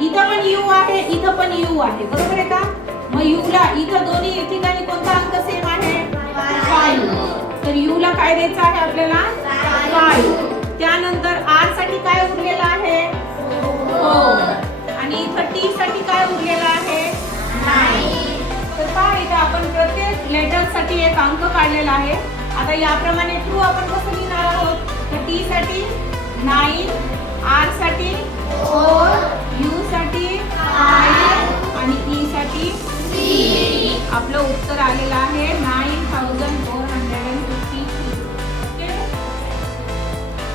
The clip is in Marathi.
इथं पण यू आहे, इथं पण यू आहे, बरोबर आहे का? मग यू ला इथं दोन्ही ठिकाणी कोणता अंक सेम आहे? 5. तर यू ला काय द्यायचं आहे आपल्याला? 5. त्यानंतर आर साठी काय उरलेलं आहे? 4. आणि इथं टी साठी काय उरलेलं आहे? 9. तर पहा इथं आपण प्रत्येक लेटर साठी एक अंक काढलेला आहे. आता याप्रमाणे ट्रू आपण कसं लिहिणार आहोत? तर टी साठी 9, आर साठी 4